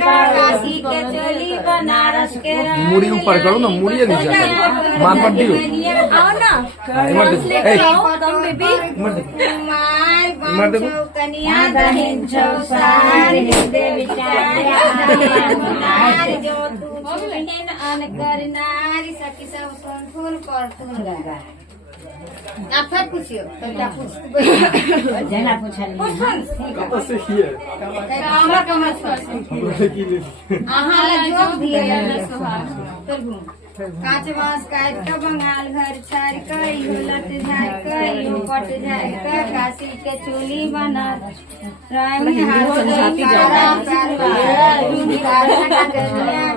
काशी के चोली बनारस के मुड़ी ऊपर करो ना, मुड़ी नीचे करो, मार पट्टी हो। आओ ना मर दे कन्या दहिन चौसार हृदय विचार जो तू छुहिन अन कर नारी सखी सब सुन फूल कर तुल गंगा। आप फिर पूछियो तो क्या पूछ जना पूछल कहाँ से ही है कमर कमर आहा जो दिए प्रभु कांच बांस काट का बंगाल घर छाड़ कर इहो लट झाड़ कर इहो पट झाड़ कर काशी के चोली बना राम हाथ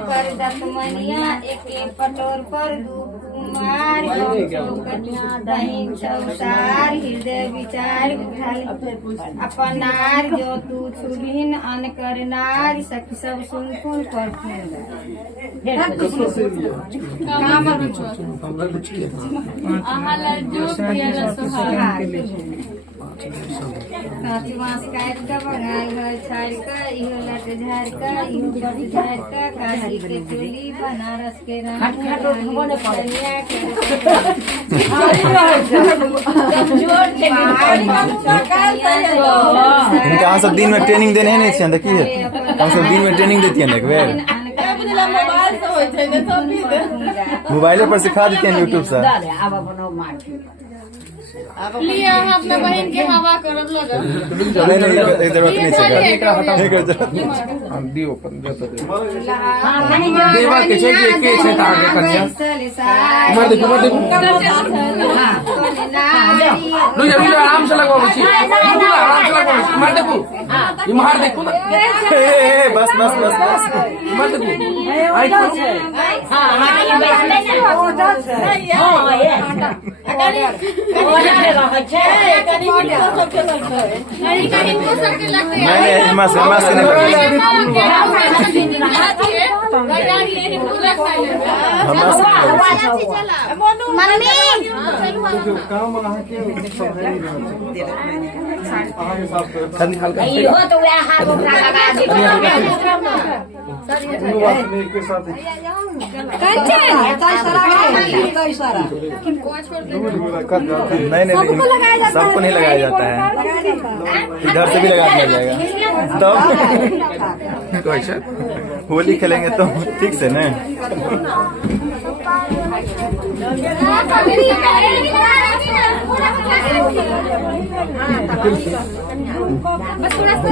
कर दतमनिया एके पटोर पर दू कुमार कन्या दहिन चौसार हृदय विचार अपन नार जो तू छुबिन अन कर नार सखी सब सुन फूल पर बांस काट का बंगाल घर छाड़ का इहो लट झाड़ का इहो पट झाड़ का काशी के चोली बनारस के इनका सब दिन में ट्रेनिंग देने नहीं चाहिए की है, हम सब दिन में ट्रेनिंग देती है ना एक बार मोबाइल पर सिखा देते हैं यूट्यूब से। लिया अपने बहन के हवा करत लो जा नहीं जरूरत नहीं दियो अपन देता दे देवा के से आगे कन्या मर देखो रुक आराम से लगाओ बच्ची आराम से लगाओ मर देखो ये मार देखो ना बस बस बस बस मर देखो आई नहीं सबको नहीं लगाया जाता है, इधर से भी लगा दिया जाएगा। तो अच्छा होली खेलेंगे तो ठीक से ना। बस थोड़ा सा